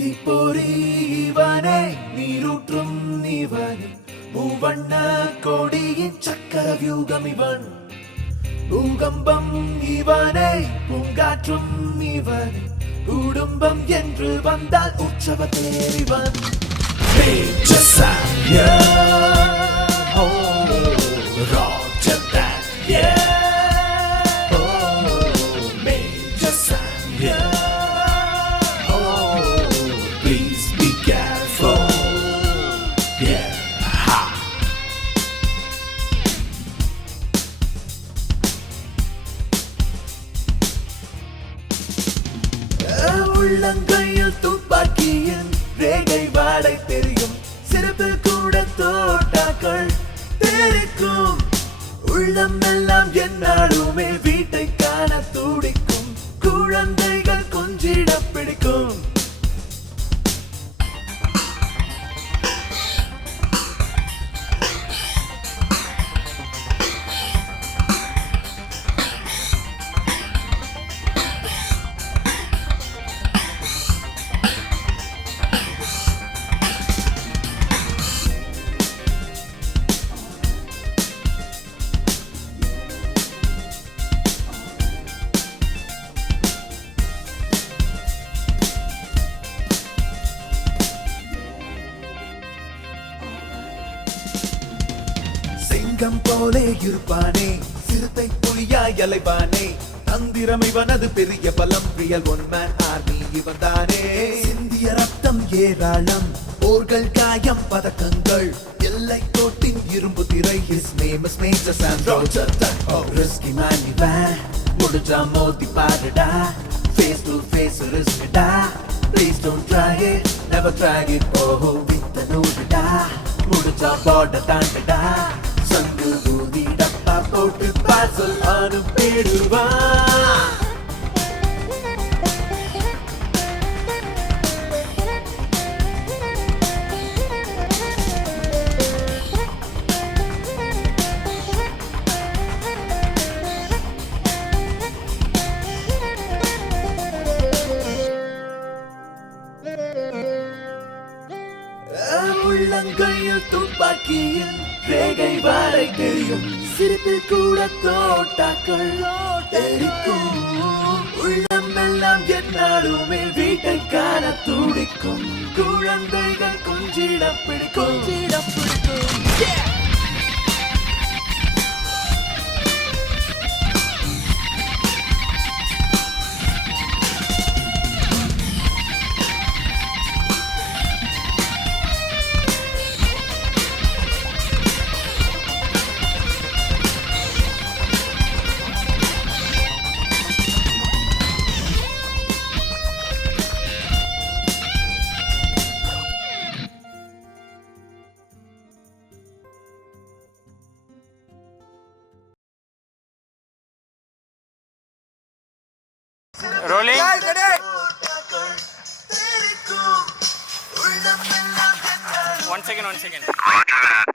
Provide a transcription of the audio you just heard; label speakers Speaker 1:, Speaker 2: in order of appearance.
Speaker 1: தீப்பொறி இவனே நீரூற்றும் இவனே. மூவண்ண கொடியின் சக்கர வியூகம் இவன். பூகம்பம் இவனே பூங்காற்றும் இவனே. குடும்பம் என்று வந்தால் உற்சவ தேரிவன் Major Sam, yeah. உள்ளங்கையில் துப்பாக்கியின் ரேகை வாடை தெரியும். சிறப்பு கூட தோட்டாக்கள் தெரிக்கும். உள்ளம் எல்லாம் என்னாலுமே வீட்டை காண துடிக்கும். குழந்தை சிங்கம் போலே இருப்பானே. சிறுத்தை புலியாய் அலைவானே. தந்திரம் இவனது பெரிய பலம். ரியல் ஒன் மேன் ஆர்மி இவன் தானே சிந்திய ரத்தம் ஏராளம். போர்கள் காயம் பதக்கங்கள். எல்லை கோட்டின் இரும்பு திரை. His name is major Sam Roger than oh risky man இவன். முடிஞ்சா மோதி பாருடா. Face to face ரிஸ்க்டா. Please don't try it never try it ஓஹோ வித்த நோடுடா முடிஞ்சா பார்டர் தாண்டடா. போட்டு பார்சல் அனுப்பிடுவான் Thank you. உள்ளங்கையில் துப்பாக்கியில் ரேகை வாழை தெரியும் சிரிப்பில் கூட தோட்டாக்கள் தெரிக்கும் உள்ளம் எல்லாம் என்னாலுமே வீட்டை காண துடிக்கும். குழந்தைகள் கொஞ்சிட பிடிக்கும். கொஞ்சிட பிடிக்கும்.
Speaker 2: ரோலிங்
Speaker 1: தெரிக்கும் உள்ளம் எல்லாம் என்னாலும்
Speaker 2: ஒன் செகண்ட் ஒன் செகண்ட்